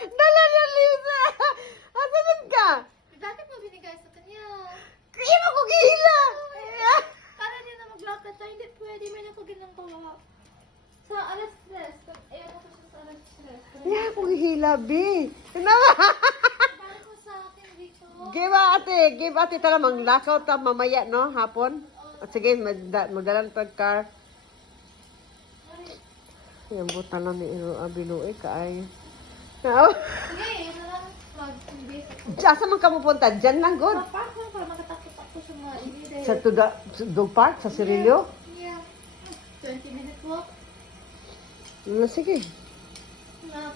Dala niya, Lisa! Asan ka? Bakit mo binigay sa kanya? Kaya mo ko gihila! Para din na maglakad tayo, hindi pwede. May ako ginagawa. Sa alas stress. Ewan ko siya sa alas stress. Kaya ko gihila, be. Para ko sa akin dito. Give ate, tara, manglakaw ta mamaya, no, hapon. At sige, magdalan pag car. Yung buta lang ni Binuoy, kaay. No? Sige, mag-invest ako. Asa man ka pupunta? Diyan lang, good. Sa park lang para makatakot ako sa mga ilide. Sa Dog Park, sa Cirillo? Yeah. 20-minute walk. Sige. Na